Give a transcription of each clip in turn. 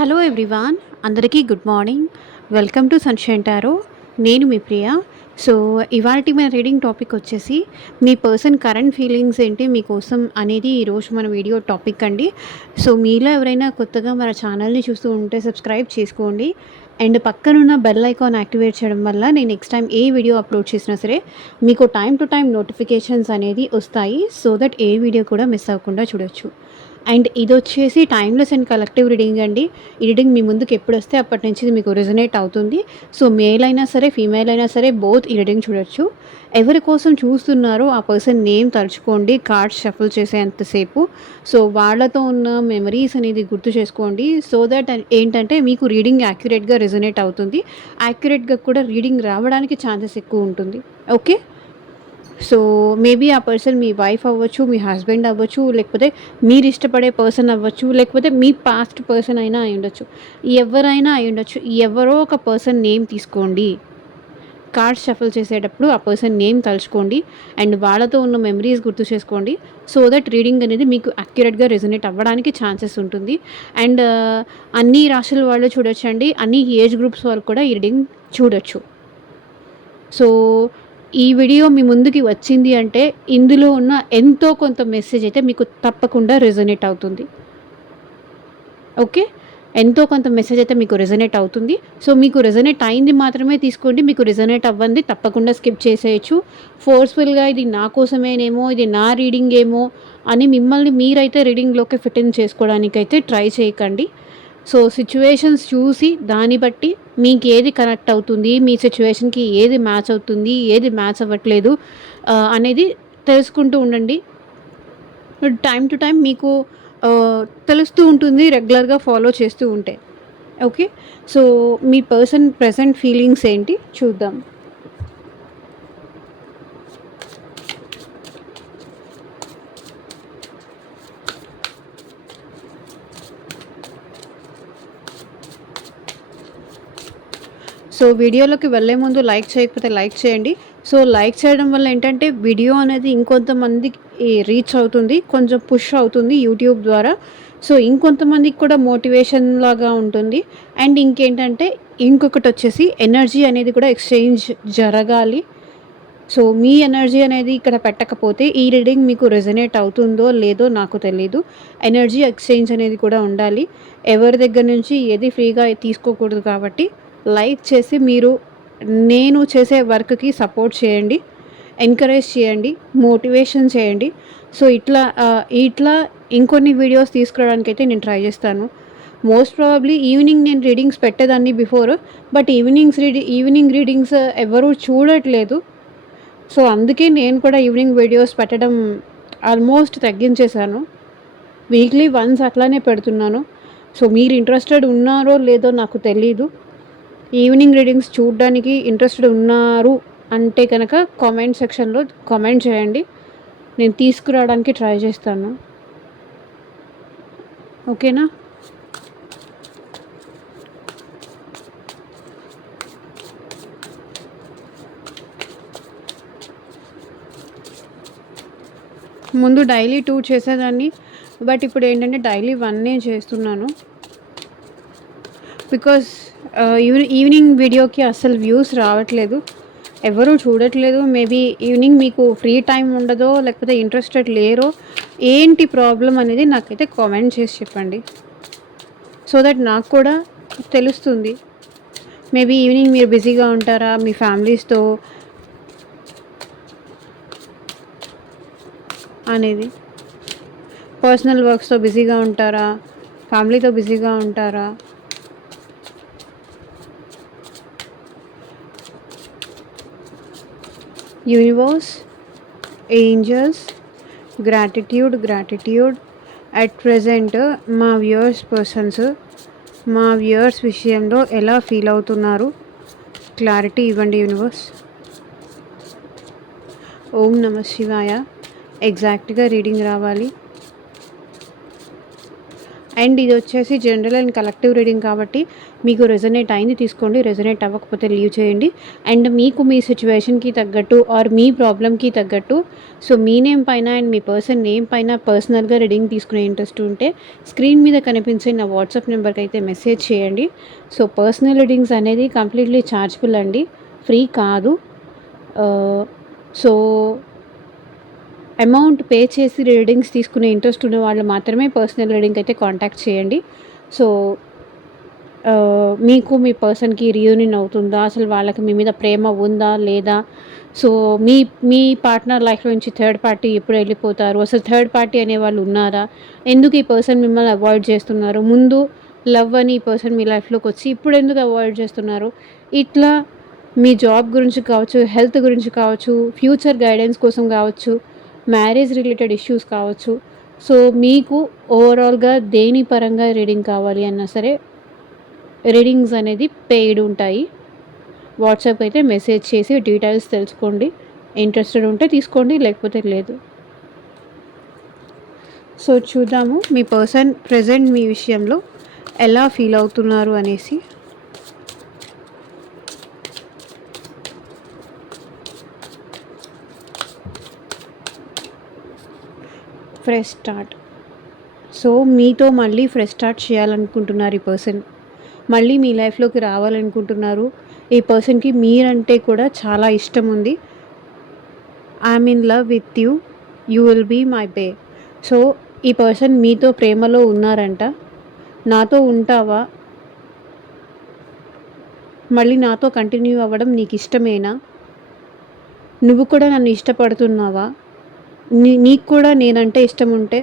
Hello everyone, అందరికీ good morning. Welcome to sunshine tarot. నేను మీ ప్రియ. So ఇవాల్టి మన రీడింగ్ టాపిక్ వచ్చేసి మీ పర్సన్ కరెంట్ ఫీలింగ్స్ ఏంటి మీకోసం అనేది ఈరోజు మన వీడియో టాపిక్ అండి. సో మీలో ఎవరైనా కొత్తగా మన ఛానల్ని చూస్తూ ఉంటే సబ్స్క్రైబ్ చేసుకోండి అండ్ పక్కనున్న బెల్ ఐకాన్ యాక్టివేట్ చేయడం వల్ల నేను నెక్స్ట్ టైం ఏ వీడియో అప్లోడ్ చేసినా సరే మీకు టైం టు టైం నోటిఫికేషన్స్ అనేది వస్తాయి. సో దట్ ఏ వీడియో కూడా మిస్ అవ్వకుండా చూడొచ్చు. అండ్ ఇది వచ్చేసి టైమ్లెస్ అండ్ కలెక్టివ్ రీడింగ్ అండి. ఈ రీడింగ్ మీ ముందుకు ఎప్పుడు వస్తే అప్పటి నుంచి ఇది మీకు రెజొనేట్ అవుతుంది. సో మేల్ అయినా సరే ఫీమేల్ అయినా సరే బోత్ ఈ రీడింగ్ చూడొచ్చు. ఎవరి కోసం చూస్తున్నారో ఆ పర్సన్ నేమ్ తలుచుకోండి కార్డ్స్ షఫుల్ చేసేంతసేపు. సో వాళ్ళతో ఉన్న మెమరీస్ అనేది గుర్తు చేసుకోండి. సో దట్ ఏంటంటే మీకు రీడింగ్ యాక్యురేట్గా రెజొనేట్ అవుతుంది. యాక్యురేట్గా కూడా రీడింగ్ రావడానికి ఛాన్సెస్ ఎక్కువ ఉంటుంది. ఓకే. సో మేబీ ఆ పర్సన్ మీ వైఫ్ అవ్వచ్చు, మీ హస్బెండ్ అవ్వచ్చు, లేకపోతే మీరు ఇష్టపడే పర్సన్ అవ్వచ్చు, లేకపోతే మీ పాస్ట్ పర్సన్ అయినా అయి ఉండొచ్చు. ఎవరైనా అయి ఉండొచ్చు. ఎవరో ఒక పర్సన్ నేమ్ తీసుకోండి. కార్డ్స్ షఫల్ చేసేటప్పుడు ఆ పర్సన్ నేమ్ తలుచుకోండి అండ్ వాళ్ళతో ఉన్న మెమరీస్ గుర్తు చేసుకోండి. సో దట్ రీడింగ్ అనేది మీకు అక్యురేట్గా రెజొనేట్ అవ్వడానికి ఛాన్సెస్ ఉంటుంది. అండ్ అన్ని రాశుల వాళ్ళు చూడొచ్చండి. అన్ని ఏజ్ గ్రూప్స్ వాళ్ళు కూడా ఈ రీడింగ్ చూడొచ్చు. సో ఈ వీడియో మీ ముందుకి వచ్చింది అంటే ఇందులో ఉన్న ఎంతో కొంత మెసేజ్ అయితే మీకు తప్పకుండా రెజొనేట్ అవుతుంది. ఓకే. ఎంతో కొంత మెసేజ్ అయితే మీకు రెజొనేట్ అవుతుంది. సో మీకు రెజొనేట్ అయింది మాత్రమే తీసుకోండి. మీకు రెజొనేట్ అవ్వంది తప్పకుండా స్కిప్ చేసేయచ్చు. ఫోర్స్ఫుల్గా ఇది నా కోసమేనేమో, ఇది నా రీడింగ్ ఏమో అని మిమ్మల్ని మీరైతే రీడింగ్లోకి ఫిట్ ఇన్ చేసుకోవడానికైతే ట్రై చేయకండి. సో సిచ్యువేషన్స్ చూసి దాన్ని బట్టి మీకు ఏది కనెక్ట్ అవుతుంది, మీ సిచ్యువేషన్కి ఏది మ్యాచ్ అవుతుంది, ఏది మ్యాచ్ అవ్వట్లేదు అనేది తెలుసుకుంటూ ఉండండి. టైం టు టైం మీకు తెలుస్తూ ఉంటుంది రెగ్యులర్గా ఫాలో చేస్తూ ఉంటే. ఓకే. సో మీ పర్సన్ ప్రెజెంట్ ఫీలింగ్స్ ఏంటి చూద్దాం. సో వీడియోలోకి వెళ్ళే ముందు లైక్ చేయకపోతే లైక్ చేయండి. సో లైక్ చేయడం వల్ల ఏంటంటే వీడియో అనేది ఇంకొంతమందికి రీచ్ అవుతుంది, కొంచెం పుష్ అవుతుంది యూట్యూబ్ ద్వారా. సో ఇంకొంతమందికి కూడా మోటివేషన్ లాగా ఉంటుంది. అండ్ ఇంకేంటంటే ఇంకొకటి వచ్చేసి ఎనర్జీ అనేది కూడా ఎక్స్చేంజ్ జరగాలి. సో మీ ఎనర్జీ అనేది ఇక్కడ పెట్టకపోతే ఈ రీడింగ్ మీకు రెజొనేట్ అవుతుందో లేదో నాకు తెలీదు. ఎనర్జీ ఎక్స్చేంజ్ అనేది కూడా ఉండాలి. ఎవరి దగ్గర నుంచి ఏది ఫ్రీగా తీసుకోకూడదు. కాబట్టి లైక్ చేసి మీరు నేను చేసే వర్క్కి సపోర్ట్ చేయండి, ఎంకరేజ్ చేయండి, మోటివేషన్ చేయండి. సో ఇట్లా ఇంకొన్ని వీడియోస్ తీసుకురావడానికైతే నేను ట్రై చేస్తాను. మోస్ట్ ప్రాబబ్లీ ఈవినింగ్ నేను రీడింగ్స్ పెట్టేదాన్ని బిఫోర్. బట్ ఈవినింగ్ రీడింగ్స్ ఎవరూ చూడట్లేదు. సో అందుకే నేను కూడా ఈవినింగ్ వీడియోస్ పెట్టడం ఆల్మోస్ట్ తగ్గించేశాను. వీక్లీ వన్స్ అట్లానే పెడుతున్నాను. సో మీరు ఇంట్రెస్టెడ్ ఉన్నారో లేదో నాకు తెలీదు. ఈవినింగ్ రీడింగ్స్ చూడడానికి ఇంట్రెస్టెడ్ ఉన్నారు అంటే కనుక కామెంట్ సెక్షన్లో కామెంట్ చేయండి. నేను తీసుకురావడానికి ట్రై చేస్తాను. ఓకేనా. ముందు డైలీ 2 చేసేదాన్ని. బట్ ఇప్పుడు ఏంటంటే డైలీ 1 చేస్తున్నాను. బికాస్ ఈవినింగ్ వీడియోకి అస్సలు వ్యూస్ రావట్లేదు, ఎవరూ చూడట్లేదు. మేబీ ఈవినింగ్ మీకు ఫ్రీ టైం ఉండదో లేకపోతే ఇంట్రెస్టెడ్ లేరో ఏంటి ప్రాబ్లం అనేది నాకైతే కామెంట్ చేసి చెప్పండి. సో దట్ నాకు కూడా తెలుస్తుంది. మేబీ ఈవినింగ్ మీరు బిజీగా ఉంటారా మీ ఫ్యామిలీస్తో అనేది, పర్సనల్ వర్క్స్తో బిజీగా ఉంటారా, ఫ్యామిలీతో బిజీగా ఉంటారా. Universe, angels, gratitude at present మా వ్యూయర్స్ విషయంలో ఎలా ఫీల్ అవుతున్నారు క్లారిటీ ఇవ్వండి యూనివర్స్. ఓం నమ శివాయ. ఎగ్జాక్ట్గా రీడింగ్ రావాలి. అండ్ ఇది వచ్చేసి జనరల్ అండ్ కలెక్టివ్ రీడింగ్ కాబట్టి మీకు రెజొనేట్ అయింది తీసుకోండి, రెజొనేట్ అవ్వకపోతే లీవ్ చేయండి. అండ్ మీకు మీ సిచ్యువేషన్కి తగ్గట్టు ఆర్ మీ ప్రాబ్లమ్కి తగ్గట్టు సో మీ నేమ్ పైన అండ్ మీ పర్సన్ నేమ్ పైన పర్సనల్గా రీడింగ్ తీసుకునే ఇంట్రెస్ట్ ఉంటే స్క్రీన్ మీద కనిపించే నా వాట్సాప్ నెంబర్కి అయితే మెసేజ్ చేయండి. సో పర్సనల్ రీడింగ్స్ అనేది కంప్లీట్లీ ఛార్జబుల్ అండి, ఫ్రీ కాదు. సో అమౌంట్ పే చేసి రీడింగ్స్ తీసుకునే ఇంట్రెస్ట్ ఉన్న వాళ్ళు మాత్రమే పర్సనల్ రీడింగ్ అయితే కాంటాక్ట్ చేయండి. సో మీకు మీ పర్సన్కి రీయూనియన్ అవుతుందా, అసలు వాళ్ళకి మీ మీద ప్రేమ ఉందా లేదా, సో మీ మీ పార్ట్నర్ లైఫ్లో నుంచి థర్డ్ పార్టీ ఎప్పుడు వెళ్ళిపోతారు, అసలు థర్డ్ పార్టీ అనేవాళ్ళు ఉన్నారా, ఎందుకు ఈ పర్సన్ మిమ్మల్ని అవాయిడ్ చేస్తున్నారు, ముందు లవ్ అని ఈ పర్సన్ మీ లైఫ్లోకి వచ్చి ఇప్పుడు ఎందుకు అవాయిడ్ చేస్తున్నారు, ఇట్లా మీ జాబ్ గురించి కావచ్చు, హెల్త్ గురించి కావచ్చు, ఫ్యూచర్ గైడెన్స్ కోసం కావచ్చు, మ్యారేజ్ రిలేటెడ్ ఇష్యూస్ కావచ్చు. సో మీకు ఓవరాల్గా దేని పరంగా రీడింగ్ కావాలి అన్నా సరే రీడింగ్స్ అనేది పెయిడ్ ఉంటాయి. వాట్సాప్ అయితే మెసేజ్ చేసి డీటెయిల్స్ తెలుసుకోండి. ఇంట్రెస్టెడ్ ఉంటే తీసుకోండి, లేకపోతే లేదు. సో చూద్దాము మీ పర్సన్ ప్రజెంట్ మీ విషయంలో ఎలా ఫీల్ అవుతున్నారు అనేసి. Fresh start. సో మీతో మళ్ళీ ఫ్రెష్ స్టార్ట్ చేయాలనుకుంటున్నారు ఈ పర్సన్, మళ్ళీ మీ లైఫ్లోకి రావాలనుకుంటున్నారు. ఈ పర్సన్కి మీరంటే కూడా చాలా ఇష్టం ఉంది. I'm in love with you, you will be my bae. So ఈ పర్సన్ మీతో ప్రేమలో ఉన్నారంట. నాతో ఉంటావా, మళ్ళీ నాతో కంటిన్యూ అవ్వడం నీకు ఇష్టమేనా, నువ్వు కూడా నన్ను ఇష్టపడుతున్నావా, నీకు కూడా నేనంటే ఇష్టం ఉంటే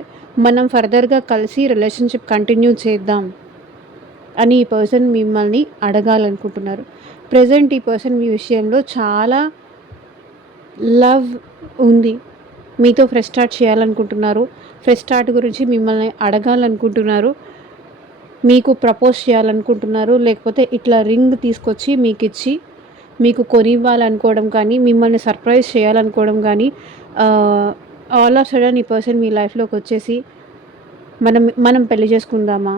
మనం ఫర్దర్గా కలిసి రిలేషన్షిప్ కంటిన్యూ చేద్దాం అని ఈ పర్సన్ మిమ్మల్ని అడగాలనుకుంటున్నారు. ప్రజెంట్ ఈ పర్సన్ మీ విషయంలో చాలా లవ్ ఉంది, మీతో ఫ్రెష్ స్టార్ట్ చేయాలనుకుంటున్నారు. ఫ్రెష్ స్టార్ట్ గురించి మిమ్మల్ని అడగాలనుకుంటున్నారు, మీకు ప్రపోజ్ చేయాలనుకుంటున్నారు, లేకపోతే ఇట్లా రింగ్ తీసుకొచ్చి మీకు ఇచ్చి మీకు కొనివ్వాలనుకోవడం కానీ, మిమ్మల్ని సర్ప్రైజ్ చేయాలనుకోవడం కానీ, ఆల్ ఆఫ్ సడన్ ఈ పర్సన్ మీ లైఫ్లోకి వచ్చేసి మనం మనం పెళ్లి చేసుకుందామా,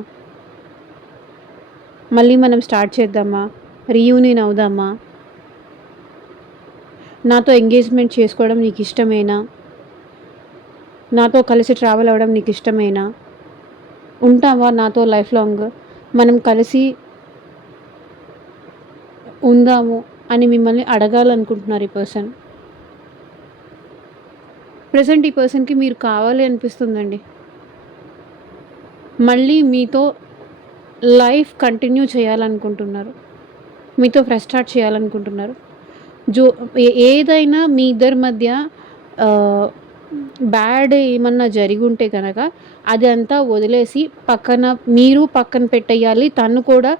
మళ్ళీ మనం స్టార్ట్ చేద్దామా, రీయూనియన్ అవుదామా, నాతో ఎంగేజ్మెంట్ చేసుకోవడం నీకు ఇష్టమేనా, నాతో కలిసి ట్రావెల్ అవ్వడం నీకు ఇష్టమేనా, ఉంటావా నాతో లైఫ్ లాంగ్, మనం కలిసి ఉందాము అని మిమ్మల్ని అడగాలనుకుంటున్నారు ఈ పర్సన్. ప్రజెంట్ ఈ పర్సన్కి మీరు కావాలి అనిపిస్తుందండి, మళ్ళీ మీతో లైఫ్ కంటిన్యూ చేయాలనుకుంటున్నారు, మీతో ఫ్రెష్ స్టార్ట్ చేయాలనుకుంటున్నారు. ఏదైనా మీ ఇద్దరి మధ్య బ్యాడ్ ఏమన్నా జరిగి ఉంటే కనుక అది అంతా వదిలేసి మీరు పక్కన పెట్టేయాలి. తను కూడా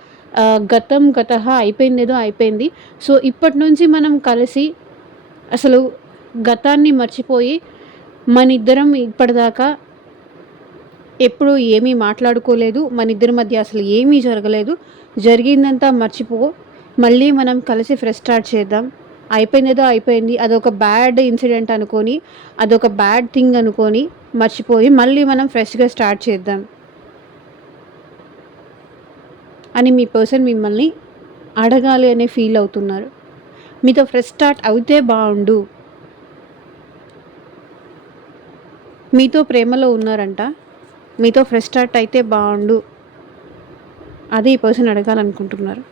గతం గతః అయిపోయిందేదో అయిపోయింది. సో ఇప్పటి నుంచి మనం కలిసి అసలు గతాన్ని మర్చిపోయి మన ఇద్దరం ఇప్పటిదాకా ఎప్పుడు ఏమీ మాట్లాడుకోలేదు, మన ఇద్దరి మధ్య అసలు ఏమీ జరగలేదు, జరిగిందంతా మర్చిపో, మళ్ళీ మనం కలిసి ఫ్రెష్ స్టార్ట్ చేద్దాం. అయిపోయిందేదో అయిపోయింది, అదొక బ్యాడ్ ఇన్సిడెంట్ అనుకొని, అదొక బ్యాడ్ థింగ్ అనుకొని మర్చిపోయి మళ్ళీ మనం ఫ్రెష్గా స్టార్ట్ చేద్దాం అని మీ పర్సన్ మిమ్మల్ని అడగాలి అనే ఫీల్ అవుతున్నారు. మీతో ఫ్రెష్ స్టార్ట్ అయితే బాగుండు, మీతో ప్రేమలో ఉన్నారంట, మీతో ఫ్రెష్ స్టార్ట్ అయితే బాగుండు, అదే ఈ పర్సన్ అడగాలనుకుంటున్నారు.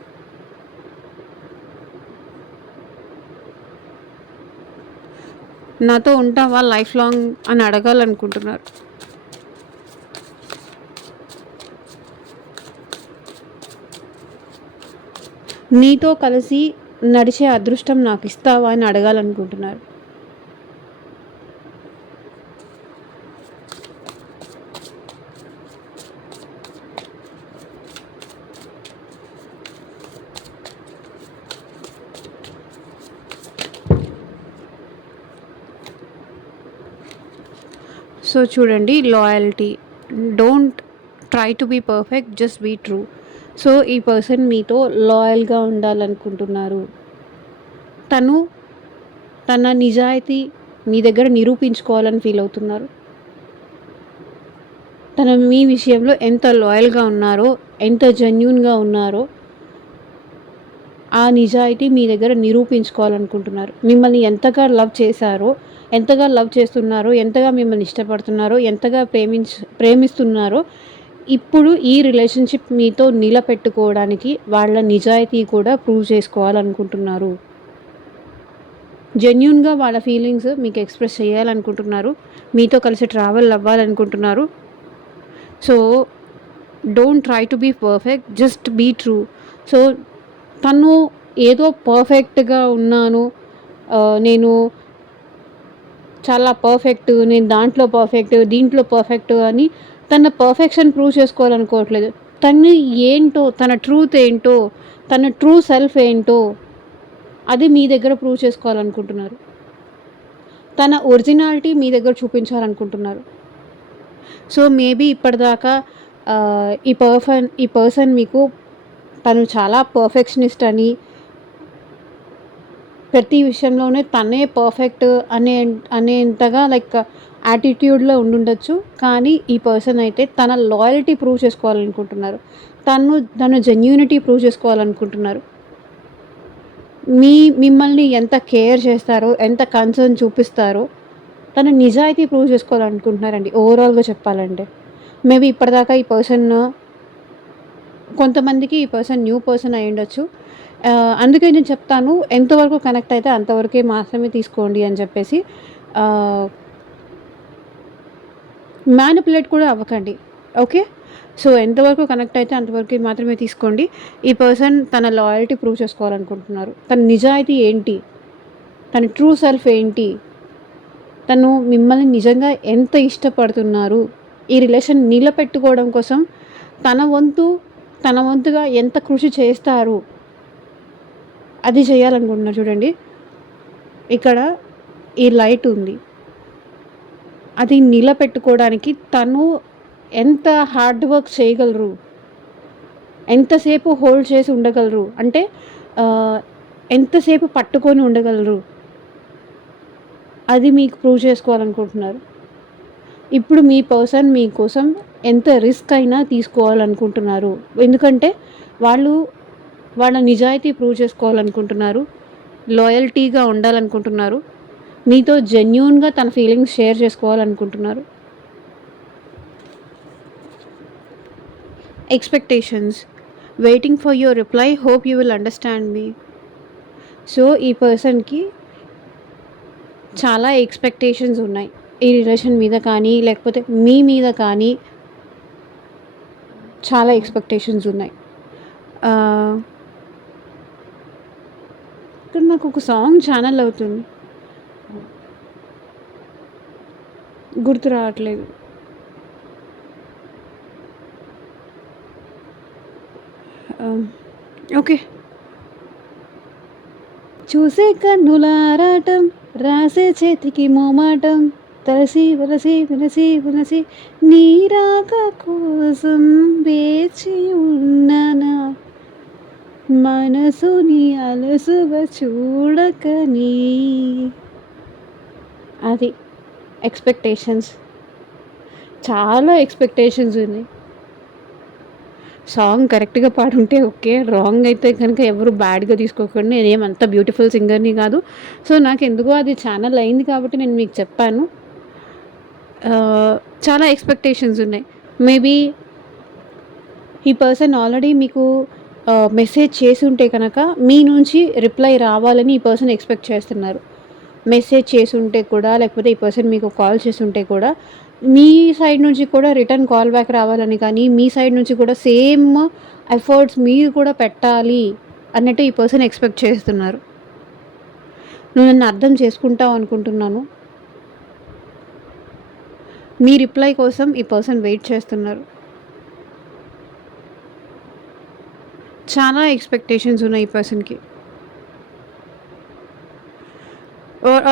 నాతో ఉంటావా లైఫ్ లాంగ్ అని అడగాలనుకుంటున్నారు. నీతో కలిసి నడిచే అదృష్టం నాకు ఇస్తావా అని అడగాలనుకుంటున్నారు. సో చూడండి, loyalty, don't try to be perfect, just be true. So ఈ పర్సన్ మీతో లాయల్గా ఉండాలనుకుంటున్నారు. తన నిజాయితీ మీ దగ్గర నిరూపించుకోవాలని ఫీల్ అవుతున్నారు. తను మీ విషయంలో ఎంత లాయల్గా ఉన్నారో, ఎంత జెన్యూన్గా ఉన్నారో ఆ నిజాయితీ మీ దగ్గర నిరూపించుకోవాలనుకుంటున్నారు. మిమ్మల్ని ఎంతగా లవ్ చేశారో, ఎంతగా లవ్ చేస్తున్నారో, ఎంతగా మిమ్మల్ని ఇష్టపడుతున్నారో, ఎంతగా ప్రేమిస్తున్నారో ఇప్పుడు ఈ రిలేషన్షిప్ మీతో నిలబెట్టుకోవడానికి వాళ్ళ నిజాయితీ కూడా ప్రూవ్ చేసుకోవాలనుకుంటున్నారు. జెన్యూన్గా వాళ్ళ ఫీలింగ్స్ మీకు ఎక్స్ప్రెస్ చేయాలనుకుంటున్నారు. మీతో కలిసి ట్రావెల్ అవ్వాలనుకుంటున్నారు. So don't try to be perfect, just be true. So తను ఏదో పర్ఫెక్ట్గా ఉన్నాను, నేను చాలా పర్ఫెక్ట్, నేను దాంట్లో పర్ఫెక్ట్, దీంట్లో పర్ఫెక్ట్ అని తన పర్ఫెక్షన్ ప్రూవ్ చేసుకోవాలనుకోవట్లేదు. తను ఏంటో, తన ట్రూత్ ఏంటో, తన ట్రూ సెల్ఫ్ ఏంటో అది మీ దగ్గర ప్రూవ్ చేసుకోవాలనుకుంటున్నారు. తన ఒరిజినాలిటీ మీ దగ్గర చూపించాలనుకుంటున్నారు. సో మేబీ ఇప్పటిదాకా ఈ పర్సన్ మీకు తను చాలా పర్ఫెక్షనిస్ట్ అని, ప్రతి విషయంలోనే తనే పర్ఫెక్ట్ అనేంతగా లైక్ యాటిట్యూడ్లో ఉండుండొచ్చు. కానీ ఈ పర్సన్ అయితే తన లాయల్టీ ప్రూవ్ చేసుకోవాలనుకుంటున్నారు. తను జెన్యూనిటీ ప్రూవ్ చేసుకోవాలనుకుంటున్నారు. మిమ్మల్ని ఎంత కేర్ చేస్తారో, ఎంత కన్సర్న్ చూపిస్తారో తన నిజాయితీ ప్రూవ్ చేసుకోవాలనుకుంటున్నారండి ఓవరాల్గా చెప్పాలంటే. మేబీ ఇప్పటిదాకా ఈ పర్సన్, కొంతమందికి ఈ పర్సన్ న్యూ పర్సన్ అయి ఉండొచ్చు. అందుకే నేను చెప్తాను, ఎంతవరకు కనెక్ట్ అయితే అంతవరకే మాత్రమే తీసుకోండి అని చెప్పేసి. మ్యానిపులేట్ కూడా అవ్వకండి. ఓకే, సో ఎంతవరకు కనెక్ట్ అయితే అంతవరకు మాత్రమే తీసుకోండి. ఈ పర్సన్ తన లాయల్టీ ప్రూవ్ చేసుకోవాలనుకుంటున్నారు. తన నిజాయితీ ఏంటి, తన ట్రూ సెల్ఫ్ ఏంటి, తను మిమ్మల్ని నిజంగా ఎంత ఇష్టపడుతున్నారు, ఈ రిలేషన్ నిలబెట్టుకోవడం కోసం తన వంతుగా ఎంత కృషి చేస్తారు అది చేయాలనుకుంటున్నారు. చూడండి, ఇక్కడ ఈ లైట్ ఉంది, అది నిలబెట్టుకోవడానికి తను ఎంత హార్డ్ వర్క్ చేయగలరు, ఎంతసేపు హోల్డ్ చేసి ఉండగలరు, అంటే ఎంతసేపు పట్టుకొని ఉండగలరు అది మీకు ప్రూవ్ చేసుకోవాలనుకుంటున్నారు. ఇప్పుడు మీ పర్సన్ మీకోసం ఎంత రిస్క్ అయినా తీసుకోవాలనుకుంటున్నారు. ఎందుకంటే వాళ్ళ నిజాయితీ ప్రూవ్ చేసుకోవాలనుకుంటున్నారు, లాయల్టీగా ఉండాలనుకుంటున్నారు, మీతో జెన్యూన్గా తన ఫీలింగ్స్ షేర్ చేసుకోవాలనుకుంటున్నారు. Expectations, waiting for your reply, hope you will understand me. So ఈ పర్సన్కి చాలా ఎక్స్పెక్టేషన్స్ ఉన్నాయి ఈ రిలేషన్ మీద కానీ, లేకపోతే మీ మీద కానీ చాలా ఎక్స్పెక్టేషన్స్ ఉన్నాయి. ఇక్కడ నాకు ఒక సాంగ్ ఛానల్ అవుతుంది, గుర్తు రావట్లేదు. ఓకే, చూసే కన్నులారాటం, రాసే చేతికి మోమాటం, తలసి వలసి విలసి విలసి నీరాక కోసం వేచి ఉన్ననా, మనసుని అలసుగా చూడకని. అది ఎక్స్పెక్టేషన్స్, చాలా ఎక్స్పెక్టేషన్స్ ఉన్నాయి. సాంగ్ కరెక్ట్గా పాడుంటే ఓకే, రాంగ్ అయితే కనుక ఎవరు బ్యాడ్గా తీసుకోకండి. నేనేమంత బ్యూటిఫుల్ సింగర్ని కాదు. సో నాకు ఎందుకో అది ఛానల్ అయింది కాబట్టి నేను మీకు చెప్పాను. చాలా ఎక్స్పెక్టేషన్స్ ఉన్నాయి. మేబీ ఈ పర్సన్ ఆల్రెడీ మీకు మెసేజ్ చేసి ఉంటే కనుక మీ నుంచి రిప్లై రావాలని ఈ పర్సన్ ఎక్స్పెక్ట్ చేస్తున్నారు. మెసేజ్ చేసి ఉంటే కూడా, లేకపోతే ఈ పర్సన్ మీకు కాల్ చేసి ఉంటే కూడా మీ సైడ్ నుంచి కూడా రిటర్న్ కాల్ బ్యాక్ రావాలని, కానీ మీ సైడ్ నుంచి కూడా సేమ్ ఎఫర్ట్స్ మీరు కూడా పెట్టాలి అన్నట్టు ఈ పర్సన్ ఎక్స్పెక్ట్ చేస్తున్నారు. నువ్వు నన్ను అర్థం చేసుకుంటావు అనుకుంటున్నాను. మీ రిప్లై కోసం ఈ పర్సన్ వెయిట్ చేస్తున్నారు. చాలా ఎక్స్పెక్టేషన్స్ ఉన్నాయి ఈ పర్సన్కి.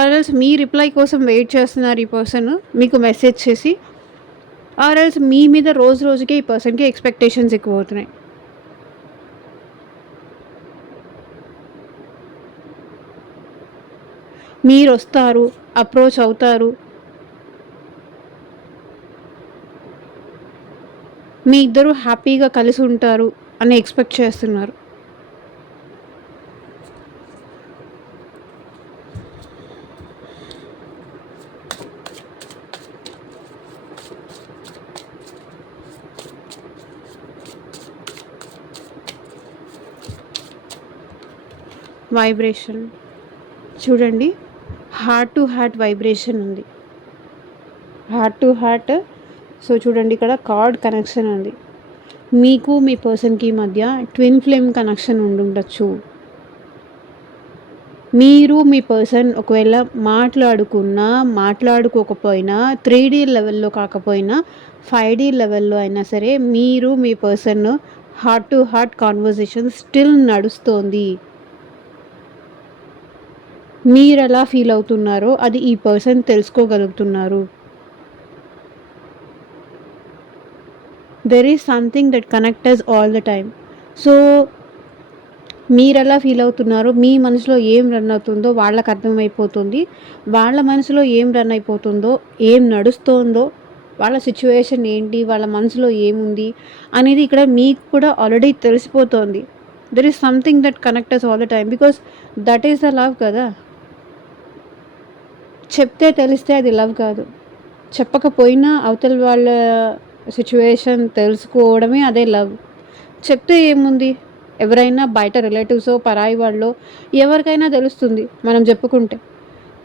ఆర్ఎల్స్ మీ రిప్లై కోసం వెయిట్ చేస్తున్నారు ఈ పర్సన్ మీకు మెసేజ్ చేసి, ఆర్ఎల్స్ మీ మీద రోజు రోజుకి ఈ పర్సన్కి ఎక్స్పెక్టేషన్స్ ఎక్కువ అవుతున్నాయి. మీరు వస్తారు, అప్రోచ్ అవుతారు, మీ ఇద్దరు హ్యాపీగా కలిసి ఉంటారు అని ఎక్స్పెక్ట్ చేస్తున్నారు. వైబ్రేషన్ చూడండి, హార్ట్ టు హార్ట్ వైబ్రేషన్ ఉంది. Heart to heart. సో చూడండి, ఇక్కడ కార్డ్ కనెక్షన్ ఉంది. మీకు మీ పర్సన్కి మధ్య ట్విన్ ఫ్లేమ్ కనెక్షన్ ఉండుండొచ్చు. మీరు మీ పర్సన్ ఒకవేళ మాట్లాడుకున్నా మాట్లాడుకోకపోయినా 3D లెవెల్లో కాకపోయినా 5D లెవెల్లో అయినా సరే మీరు మీ person heart to heart conversation still నడుస్తోంది. మీరు ఎలా ఫీల్ అవుతున్నారో అది ఈ పర్సన్ తెలుసుకోగలుగుతున్నారు. There is something that connect us all the time. So మీరెలా ఫీల్ అవుతున్నారో, మీ మనసులో ఏం రన్ అవుతుందో వాళ్ళకి అర్థమైపోతుంది. వాళ్ళ మనసులో ఏం రన్ అయిపోతుందో, ఏం నడుస్తోందో, వాళ్ళ సిచ్యువేషన్ ఏంటి, వాళ్ళ మనసులో ఏముంది అనేది ఇక్కడ మీకు కూడా ఆల్రెడీ తెలిసిపోతోంది. There is something that connect us all the time because that is the love కదా. చెప్తే తెలిస్తే అది లవ్ కాదు. చెప్పకపోయినా అవతల వాళ్ళ సిచ్యువేషన్ తెలుసుకోవడమే అదే లవ్. చెప్తే ఏముంది, ఎవరైనా బయట రిలేటివ్సో పరాయి వాళ్ళో ఎవరికైనా తెలుస్తుంది మనం చెప్పుకుంటే.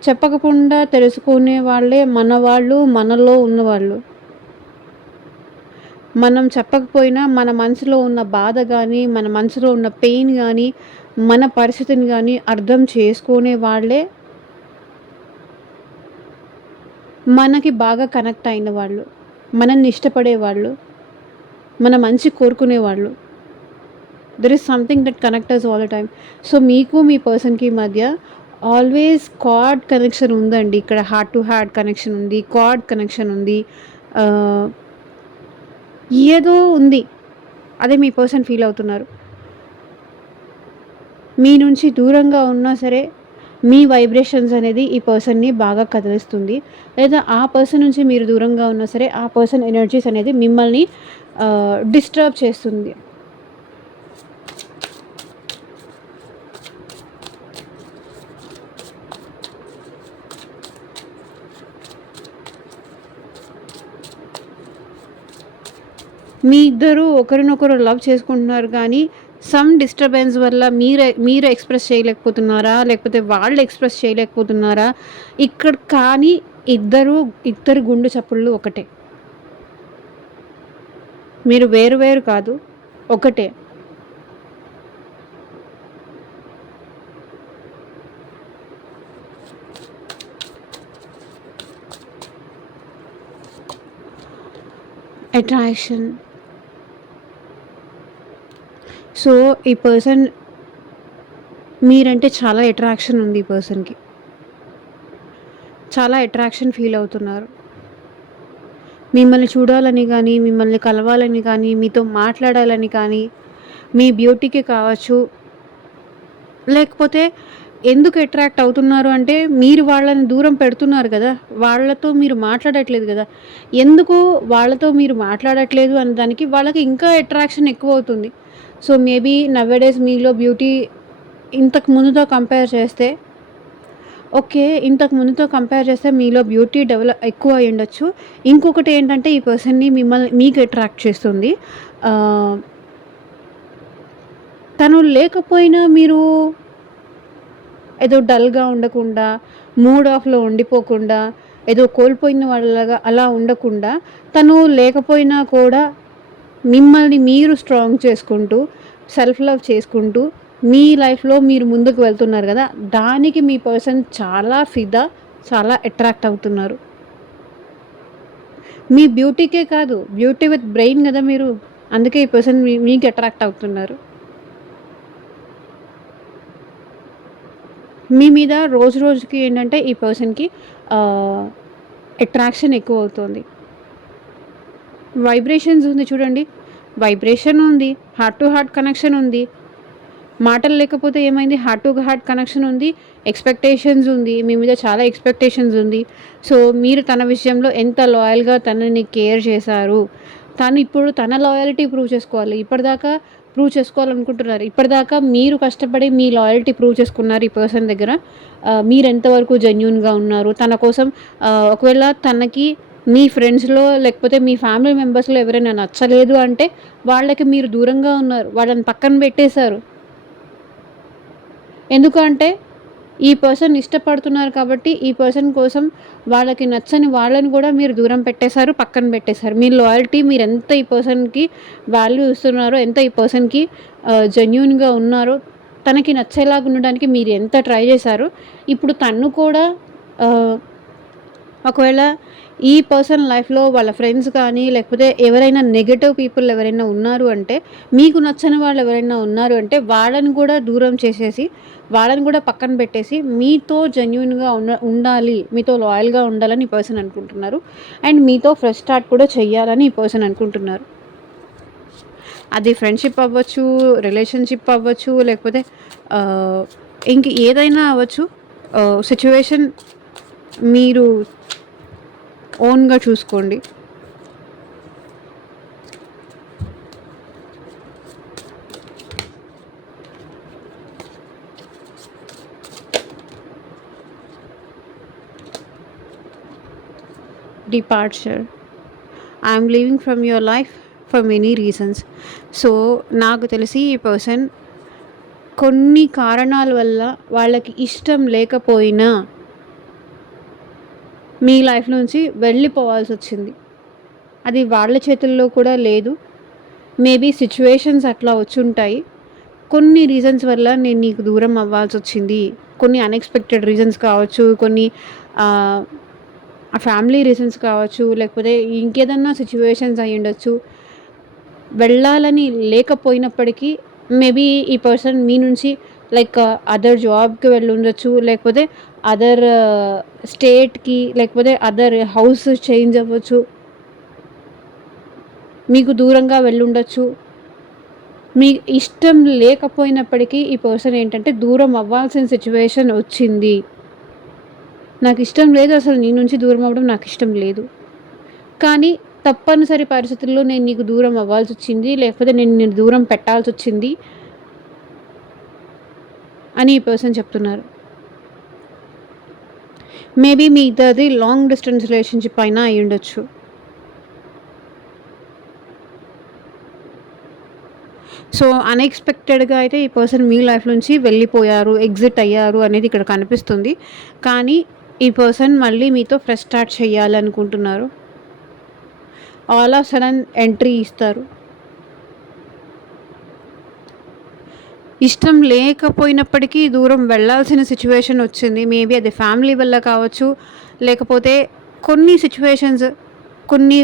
చెప్పకుండా తెలుసుకునే వాళ్ళే మన వాళ్ళు, మనలో ఉన్నవాళ్ళు. మనం చెప్పకపోయినా మన మనసులో ఉన్న బాధ కానీ, మన మనసులో ఉన్న పెయిన్ కానీ, మన పరిస్థితిని కానీ అర్థం చేసుకునే వాళ్ళే మనకి బాగా కనెక్ట్ అయిన వాళ్ళు, మనల్ని ఇష్టపడేవాళ్ళు, మన మంచి కోరుకునేవాళ్ళు. There is something that connect us all the time. So మీకు మీ పర్సన్కి మధ్య ఆల్వేస్ కార్డ్ కనెక్షన్ ఉందండి. ఇక్కడ హార్ట్ టు హార్ట్ కనెక్షన్ ఉంది, కార్డ్ కనెక్షన్ ఉంది, ఏదో ఉంది. అదే మీ పర్సన్ ఫీల్ అవుతున్నారు. మీ నుంచి దూరంగా ఉన్నా సరే మీ వైబ్రేషన్స్ అనేది ఈ పర్సన్ని బాగా కదిలిస్తుంది. లేదా ఆ పర్సన్ నుంచి మీరు దూరంగా ఉన్నా సరే ఆ పర్సన్ ఎనర్జీస్ అనేది మిమ్మల్ని డిస్టర్బ్ చేస్తుంది. మీ ఇద్దరు ఒకరినొకరు లవ్ చేసుకుంటున్నారు కానీ సమ్ డిస్టర్బెన్స్ వల్ల మీరు ఎక్స్ప్రెస్ చేయలేకపోతున్నారా, లేకపోతే వాళ్ళు ఎక్స్ప్రెస్ చేయలేకపోతున్నారా ఇక్కడ. కానీ ఇద్దరు గుండె చప్పుళ్ళు ఒకటే. మీరు వేరు వేరు కాదు, ఒకటే. అట్రాక్షన్. సో ఈ పర్సన్ మీరంటే చాలా అట్రాక్షన్ ఉంది. ఈ పర్సన్కి చాలా అట్రాక్షన్ ఫీల్ అవుతున్నారు. మిమ్మల్ని చూడాలని కానీ, మిమ్మల్ని కలవాలని కానీ, మీతో మాట్లాడాలని కానీ, మీ బ్యూటీకి కావచ్చు, లేకపోతే ఎందుకు అట్రాక్ట్ అవుతున్నారు అంటే మీరు వాళ్ళని దూరం పెడుతున్నారు కదా, వాళ్ళతో మీరు మాట్లాడట్లేదు కదా. ఎందుకు వాళ్ళతో మీరు మాట్లాడట్లేదు అనే దానికి వాళ్ళకి ఇంకా అట్రాక్షన్ ఎక్కువ అవుతుంది. సో మేబీ నవ్వేడేస్ మీలో బ్యూటీ ఇంతకు ముందుతో కంపేర్ చేస్తే మీలో బ్యూటీ డెవలప్ ఎక్కువ అయ్యి ఉండొచ్చు. ఇంకొకటి ఏంటంటే ఈ పర్సన్ని మీకు అట్రాక్ట్ చేస్తుంది. తను లేకపోయినా మీరు ఏదో డల్గా ఉండకుండా, మూడ్ ఆఫ్లో ఉండిపోకుండా, ఏదో కోల్పోయిన వాళ్ళలాగా అలా ఉండకుండా, తను లేకపోయినా కూడా మిమ్మల్ని మీరు స్ట్రాంగ్ చేసుకుంటూ, సెల్ఫ్ లవ్ చేసుకుంటూ మీ లైఫ్లో మీరు ముందుకు వెళ్తున్నారు కదా, దానికి మీ పర్సన్ చాలా ఫిదా, చాలా అట్రాక్ట్ అవుతున్నారు. మీ బ్యూటీకే కాదు, బ్యూటీ విత్ బ్రెయిన్ కదా మీరు. అందుకే ఈ పర్సన్ మీకు అట్రాక్ట్ అవుతున్నారు. మీ మీద రోజు రోజుకి ఏంటంటే ఈ పర్సన్కి అట్రాక్షన్ ఎక్కువ అవుతుంది. వైబ్రేషన్స్ ఉంది చూడండి, వైబ్రేషన్ ఉంది, హార్ట్ టు హార్ట్ కనెక్షన్ ఉంది. మాటలు లేకపోతే ఏమైంది, హార్ట్ టు హార్ట్ కనెక్షన్ ఉంది, ఎక్స్పెక్టేషన్స్ ఉంది, మీ మీద చాలా ఎక్స్పెక్టేషన్స్ ఉంది. సో మీరు తన విషయంలో ఎంత లాయల్గా తనని కేర్ చేశారు, తను ఇప్పుడు తన లాయల్టీ ప్రూవ్ చేసుకోవాలి. ఇప్పటిదాకా ప్రూవ్ చేసుకోవాలనుకుంటున్నారు. ఇప్పటిదాకా మీరు కష్టపడి మీ లాయల్టీ ప్రూవ్ చేసుకున్నారు ఈ పర్సన్ దగ్గర. మీరెంతవరకు జెన్యూన్‌గా ఉన్నారు. తన కోసం ఒకవేళ తనకి మీ ఫ్రెండ్స్‌లో లేకపోతే మీ ఫ్యామిలీ మెంబర్స్‌లో ఎవరైనా నచ్చలేదు అంటే వాళ్ళకి మీరు దూరంగా ఉన్నారు. వాళ్ళని పక్కన పెట్టేశారు. ఎందుకంటే ఈ పర్సన్ ఇష్టపడుతున్నారు కాబట్టి ఈ పర్సన్ కోసం వాళ్ళకి నచ్చని వాళ్ళని కూడా మీరు దూరం పెట్టేశారు, పక్కన పెట్టేశారు. మీ లాయల్టీ మీరెంత ఈ పర్సన్‌కి వాల్యూ ఇస్తున్నారో, ఎంత ఈ పర్సన్‌కి జెన్యూన్‌గా ఉన్నారో, తనకి నచ్చేలాగా ఉండడానికి మీరు ఎంత ట్రై చేశారో, ఇప్పుడు తను కూడా ఆహ్ ఒకవేళ ఈ పర్సన్ లైఫ్‌లో వాళ్ళ ఫ్రెండ్స్ కానీ, లేకపోతే ఎవరైనా నెగెటివ్ పీపుల్ ఎవరైనా ఉన్నారు అంటే, మీకు నచ్చని వాళ్ళు ఎవరైనా ఉన్నారు అంటే, వాళ్ళని కూడా దూరం చేసేసి, వాళ్ళని కూడా పక్కన పెట్టేసి, మీతో జెన్యూన్‌గా ఉండాలి, మీతో లాయల్‌గా ఉండాలని ఈ పర్సన్ అనుకుంటున్నారు. అండ్ మీతో ఫ్రెష్ స్టార్ట్ కూడా చెయ్యాలని ఈ పర్సన్ అనుకుంటున్నారు. అది ఫ్రెండ్‌షిప్ అవ్వచ్చు, రిలేషన్‌షిప్ అవ్వచ్చు, లేకపోతే ఆహ్, ఇంక ఏదైనా అవ్వచ్చు. సిట్యుయేషన్ మీరు ఓన్‌గా చూసుకోండి. Departure. I am leaving from your life for many reasons. So, నాకు తెలిసి ఈ పర్సన్ కొన్ని కారణాల వల్ల వాళ్ళకి ఇష్టం లేకపోయినా మీ లైఫ్ నుంచి వెళ్ళిపోవాల్సొచ్చింది. అది వాళ్ళ చేతుల్లో కూడా లేదు. మేబీ సిట్యుయేషన్స్ అట్లా వచ్చుంటాయి. కొన్ని రీజన్స్ వల్ల నేను నీకు దూరం అవ్వాల్సొచ్చింది. కొన్ని అన్‌ఎక్స్‌పెక్టెడ్ రీజన్స్ కావచ్చు. కొన్ని ఆహ్, ఫ్యామిలీ రీజన్స్ కావచ్చు. లేకపోతే ఇంకేదన్నా సిట్యుయేషన్స్ అయ్యుండొచ్చు. వెళ్ళాలని లేకపోయినప్పటికీ మేబీ ఈ పర్సన్ మీ నుంచి లైక్ అదర్ జాబ్‌కి వెళ్ళుండొచ్చు. లేకపోతే అదర్ స్టేట్‌కి లేకపోతే అదర్ హౌస్ చేంజ్ అవ్వచ్చు. మీకు దూరంగా వెళ్ళుండొచ్చు. మీకు ఇష్టం లేకపోయినప్పటికీ ఈ పర్సన్ ఏంటంటే దూరం అవ్వాల్సిన సిట్యుయేషన్ వచ్చింది. నాకిష్టం లేదు, అసలు నీ నుంచి దూరం అవ్వడం నాకిష్టం లేదు. కానీ తప్పనిసరి పరిస్థితుల్లో నేను నీకు దూరం అవ్వాల్సొచ్చింది. లేకపోతే నేను నిన్ను దూరం పెట్టాల్సొచ్చింది అని ఈ పర్సన్ చెప్తున్నారు. మేబీ మీ ఇద్దరిది లాంగ్ డిస్టెన్స్ రిలేషన్‌షిప్ అయినా అయ్యుండొచ్చు. సో, అన్‌ఎక్స్‌పెక్టెడ్‌గా అయితే ఈ పర్సన్ మీ లైఫ్ నుంచి వెళ్ళిపోయారు, ఎగ్జిట్ అయ్యారు అనేది ఇక్కడ కనిపిస్తుంది. కానీ ఈ పర్సన్ మళ్ళీ మీతో ఫ్రెష్ స్టార్ట్ చేయాలనుకుంటున్నారు. ఆల్ ఆఫ్ సడన్ ఎంట్రీ ఇస్తారు. ఇష్టం లేకపోయినప్పటికీ దూరం వెళ్ళాల్సిన సిట్యుయేషన్ వచ్చింది. మేబీ అది ఫ్యామిలీ వల్ల కావచ్చు, లేకపోతే కొన్ని సిట్యుయేషన్స్, కొన్ని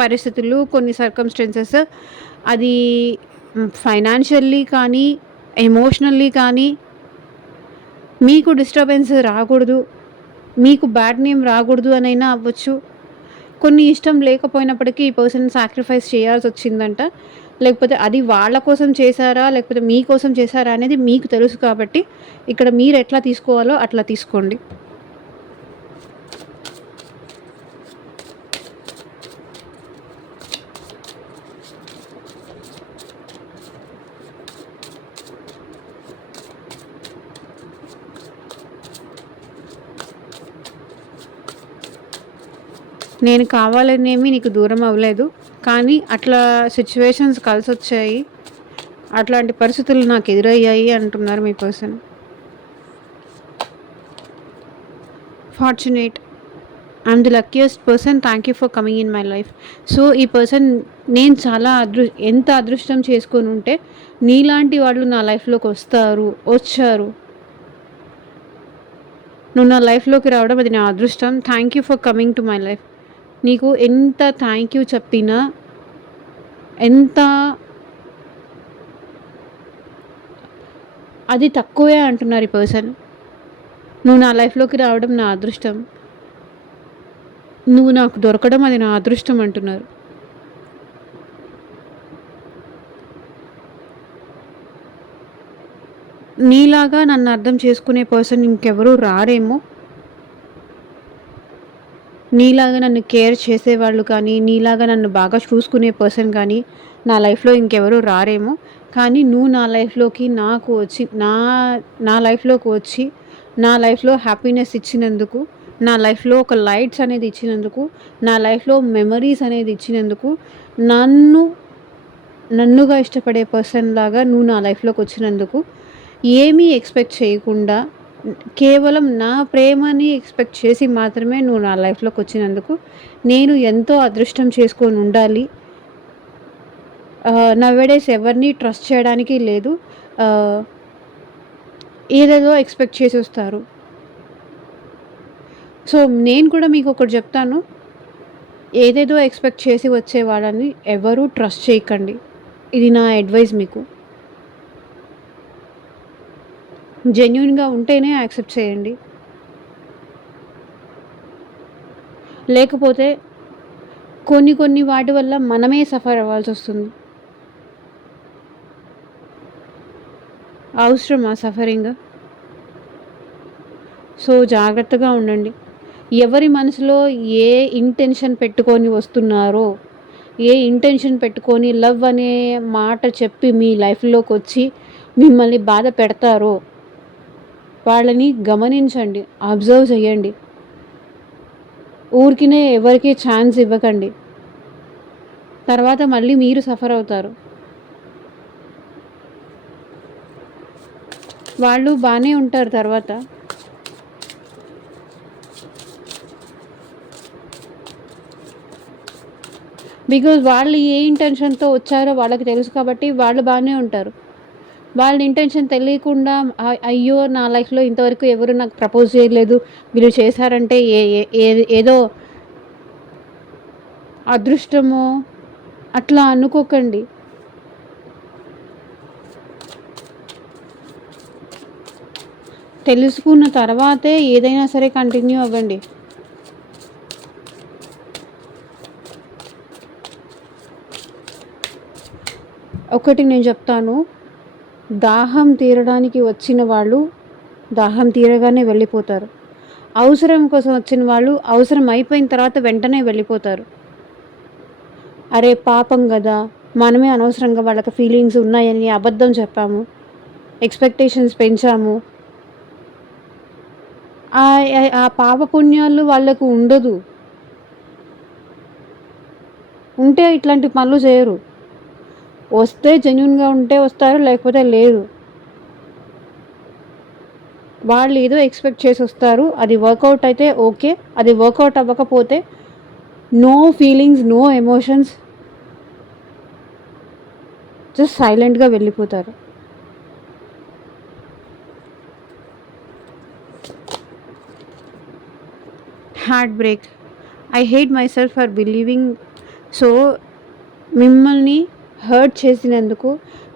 పరిస్థితులు, కొన్ని సర్కమ్‌స్టాన్సెస్ అది ఫైనాన్షియల్లీ కానీ, ఎమోషనల్లీ కానీ మీకు డిస్టర్బెన్స్ రాకూడదు, మీకు బ్యాడ్ నేమ్ రాకూడదు అనైనా అవ్వచ్చు. కొన్ని ఇష్టం లేకపోయినప్పటికీ ఈ పర్సన్ సాక్రిఫైస్ చేయాల్సొచ్చిందంట. లేకపోతే అది వాళ్ళ కోసం చేశారా? లేకపోతే మీ కోసం చేశారా? అనేది మీకు తెలుసు కాబట్టి ఇక్కడ మీరెట్లా తీసుకోవాలో అట్లా తీసుకోండి. నేను కావాలనేమి నీకు దూరం అవ్వలేదు. కానీ అట్లా సిట్యుయేషన్స్ కలిసొచ్చాయి. అట్లాంటి పరిస్థితులు నాకు ఎదురయ్యాయి అంటున్నారు మీ person. Fortunate. I'm the luckiest person. Thank you for coming in my life. So, ఈ పర్సన్ నేను చాలా ఎంత అదృష్టం చేసుకొనుంటే నీలాంటి వాళ్ళు నా లైఫ్‌లోకి వచ్చారు. నువ్వు నా లైఫ్‌లోకి రావడం అది నా అదృష్టం. Thank you for coming to my life. నీకు ఎంత థ్యాంక్ యూ చెప్పినా, ఎంత అది తక్కువే అంటున్నారు ఈ పర్సన్. నువ్వు నా లైఫ్‌లోకి రావడం నా అదృష్టం. నువ్వు నాకు దొరకడం అది నా అదృష్టం అంటున్నారు. నీలాగా నన్ను అర్థం చేసుకునే పర్సన్ ఇంకెవరూ రారేమో. నీలాగా నన్ను కేర్ చేసేవాళ్ళు కానీ, నీలాగా నన్ను బాగా చూసుకునే పర్సన్ కానీ నా లైఫ్‌లో ఇంకెవరు రారేమో. కానీ నువ్వు నా లైఫ్‌లోకి నాకు వచ్చి నా లైఫ్‌లోకి వచ్చి, నా లైఫ్‌లో హ్యాపీనెస్ ఇచ్చినందుకు, నా లైఫ్‌లో ఒక లైట్స్ అనేది ఇచ్చినందుకు, నా లైఫ్‌లో మెమరీస్ అనేది ఇచ్చినందుకు, నన్ను నన్నుగా ఇష్టపడే పర్సన్‌లాగా నువ్వు నా లైఫ్‌లోకి వచ్చినందుకు, ఏమీ ఎక్స్‌పెక్ట్ చేయకుండా కేవలం నా ప్రేమని ఎక్స్‌పెక్ట్ చేసి మాత్రమే నువ్వు నా లైఫ్‌లోకి వచ్చినందుకు నేను ఎంతో అదృష్టం చేసుకొని ఉండాలి. నౌఎడేస్ ఎవరిని ట్రస్ట్ చేయడానికి లేదు. ఆహ్, ఏదేదో ఎక్స్‌పెక్ట్ చేసొస్తారు. సో, నేను కూడా మీకొకటి చెప్తాను. ఏదేదో ఎక్స్‌పెక్ట్ చేసి వచ్చే వాళ్ళని ఎవరు ట్రస్ట్ చేయకండి. ఇది నా అడ్వైస్ మీకు. జెన్యూన్‌గా ఉంటేనే యాక్సెప్ట్ చేయండి. లేకపోతే కొన్ని వాటి వల్ల మనమే సఫర్ అవ్వాల్సొస్తుంది. అవసరమా సఫరింగ్? సో, జాగ్రత్తగా ఉండండి. ఎవరి మనసులో ఏ ఇంటెన్షన్ పెట్టుకొని వస్తున్నారో, ఏ ఇంటెన్షన్ పెట్టుకొని లవ్ అనే మాట చెప్పి మీ లైఫ్‌లోకొచ్చి మిమ్మల్ని బాధ పెడతారో వాళ్ళని గమనించండి. అబ్జర్వ్ చేయండి. ఊరికినే ఎవరికీ ఛాన్స్ ఇవ్వకండి. తర్వాత మళ్ళీ మీరు సఫర్ అవుతారు. వాళ్ళు బానే ఉంటారు తర్వాత. బికాజ్ వాళ్ళు ఏ ఇంటెన్షన్‌తో వచ్చారో వాళ్ళకి తెలుసు కాబట్టి వాళ్ళు బానే ఉంటారు. వాళ్ళ ఇంటెన్షన్ తెలియకుండా అయ్యో! నా లైఫ్‌లో ఇంతవరకు ఎవరు నాకు ప్రపోజ్ చేయలేదు. వీళ్ళు చేశారంటే ఏ ఏ ఏది ఏదో అదృష్టమో అట్లా అనుకోకండి. తెలుసుకున్న తర్వాతే ఏదైనా సరే కంటిన్యూ అవ్వండి. ఒకటి నేను చెప్తాను. దాహం తీరడానికి వచ్చిన వాళ్ళు దాహం తీరగానే వెళ్ళిపోతారు. అవసరం కోసం వచ్చిన వాళ్ళు అవసరం అయిపోయిన తర్వాత వెంటనే వెళ్ళిపోతారు. అరే పాపం గదా! మనమే అనవసరంగా వాళ్ళకి ఫీలింగ్స్ ఉన్నాయని అబద్ధం చెప్పాము. ఎక్స్‌పెక్టేషన్స్ పెంచాము. ఆ పాప పుణ్యాలు వాళ్ళకు ఉండదు. ఉంటే ఇట్లాంటి పనులు చేయరు. వస్తే జెన్యూన్‌గా ఉంటే వస్తారు. లేకపోతే లేదు. వాళ్ళు ఏదో ఎక్స్‌పెక్ట్ చేసొస్తారు. అది వర్కౌట్ అయితే ఓకే. అది వర్కౌట్ అవ్వకపోతే no feelings, no emotions. Just సైలెంట్‌గా వెళ్ళిపోతారు. Heartbreak. I hate myself for believing. So, మిమ్మల్ని హర్ట్ చేసినందుకు,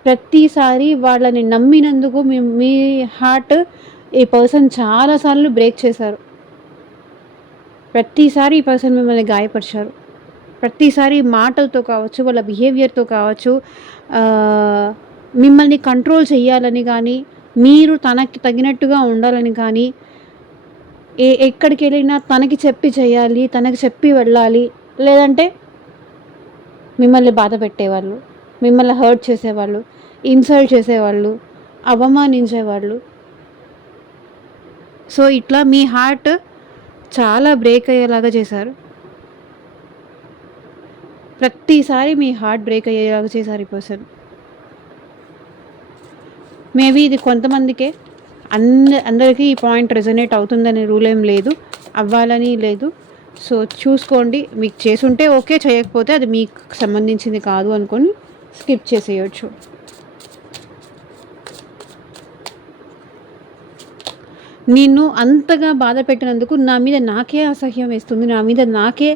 ప్రతిసారి వాళ్ళని నమ్మినందుకు మీ హార్ట్ ఈ పర్సన్ చాలా సార్లు బ్రేక్ చేశారు. ప్రతిసారి ఈ పర్సన్ మిమ్మల్ని గాయపరిచారు. ప్రతిసారి మాటలతో కావచ్చు, వాళ్ళ బిహేవియర్‌తో కావచ్చు, మిమ్మల్ని కంట్రోల్ చేయాలని గానీ, మీరు తనకి తగినట్టుగా ఉండాలని కానీ, ఎక్కడికెళ్ళినా తనకి చెప్పి చేయాలి, తనకి చెప్పి వెళ్ళాలి. లేదంటే మిమ్మల్ని బాధ పెట్టేవాళ్ళు, మిమ్మల్ని హర్ట్ చేసేవాళ్ళు, ఇన్సల్ట్ చేసేవాళ్ళు, అవమానించేవాళ్ళు. సో, ఇట్లా మీ హార్ట్ చాలా బ్రేక్ అయ్యేలాగా చేశారు. ప్రతిసారి మీ హార్ట్ బ్రేక్ అయ్యేలాగా చేశారు ఈ పర్సన్. మేబీ ఇది కొంతమందికే. అందరికీ ఈ పాయింట్ రెజొనేట్ అవుతుందనే రూల్ ఏం లేదు. అవ్వాలని లేదు. సో, చూసుకోండి. మీకు చేసుంటే ఓకే. చేయకపోతే అది మీకు సంబంధించింది కాదు అనుకొని స్కిప్ చేసేయొచ్చు. నిన్ను అంతగా బాధ పెట్టినందుకు నా మీద నాకే అసహ్యం వేస్తుంది. నా మీద నాకే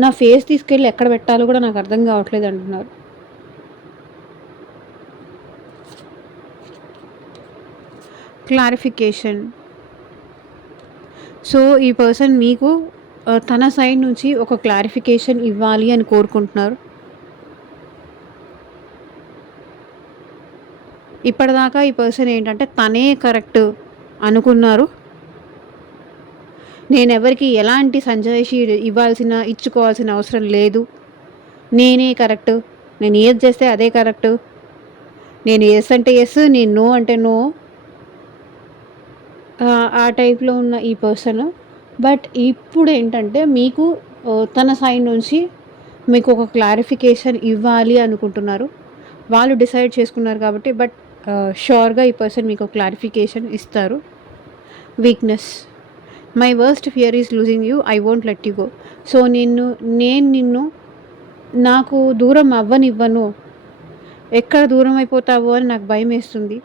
నా ఫేస్ తీసుకెళ్ళి ఎక్కడ పెట్టాలో కూడా నాకు అర్థం కావట్లేదు అంటున్నారు. క్లారిఫికేషన్. సో, ఈ పర్సన్ మీకు తన సైడ్ నుంచి ఒక క్లారిఫికేషన్ ఇవ్వాలి అని కోరుకుంటున్నారు. ఇప్పటిదాకా ఈ పర్సన్ ఏంటంటే తనే కరెక్ట్ అనుకున్నారు. నేనెవరికీ ఎలాంటి సంజాయిషీ ఇచ్చుకోవాల్సిన అవసరం లేదు. నేనే కరెక్టు. నేను ఏది చేస్తే అదే కరెక్టు. నేను యెస్ అంటే యెస్, నేను నో అంటే నో. ఆ టైప్‌లో ఉన్న ఈ పర్సన్. బట్ ఇప్పుడేంటంటే మీకు తన సైడ్ నుంచి మీకొక క్లారిఫికేషన్ ఇవ్వాలి అనుకుంటున్నారు. వాళ్ళు డిసైడ్ చేసుకున్నారు కాబట్టి ష్యూర్‌గా ఈ పర్సన్ మీకు క్లారిఫికేషన్ ఇస్తారు. Weakness. My worst fear is losing you. I won't let you go. So, నేను నిన్ను నాకు దూరం అవ్వనివ్వను. ఎక్కడ దూరం అయిపోతావో అని నాకు భయమేస్తుంది.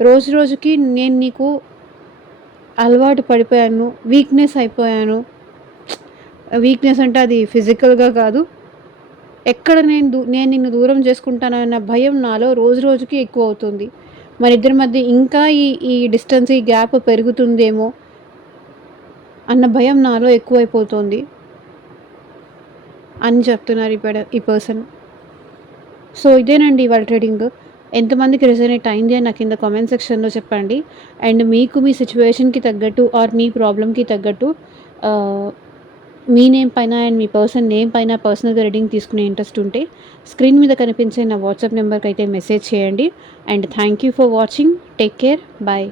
రోజు రోజుకి నేను నీకు అలవాటు పడిపోయాను. వీక్‌నెస్ అయిపోయాను. వీక్‌నెస్ అంటే అది ఫిజికల్‌గా కాదు. ఎక్కడ నేను నిన్ను దూరం చేసుకుంటానన్న భయం నాలో రోజు రోజుకి ఎక్కువవుతుంది. మనిద్దరి మధ్య ఇంకా ఈ డిస్టెన్స్, ఈ గ్యాప్ పెరుగుతుందేమో అన్న భయం నాలో ఎక్కువైపోతుంది అని చెప్తున్నారు ఈ పర్సన్. సో, ఇదేనండి ఇవాళ ట్రీడింగ్. ఎంతమందికి రెసొనేట్ అయింది అని నాకు కింద కామెంట్ సెక్షన్‌లో చెప్పండి. అండ్ మీకు మీ సిట్యుయేషన్‌కి తగ్గట్టు ఆర్ మీ ప్రాబ్లమ్‌కి తగ్గట్టు ఆహ్, మీ నేమ్ పైన అండ్ మీ పర్సన్ నేమ్ పైన పర్సనల్‌గా రీడింగ్ తీసుకునే ఇంట్రెస్ట్ ఉంటే స్క్రీన్ మీద కనిపించే నా వాట్సాప్ నెంబర్‌కైతే మెసేజ్ చేయండి. And thank you for watching. Take care. By.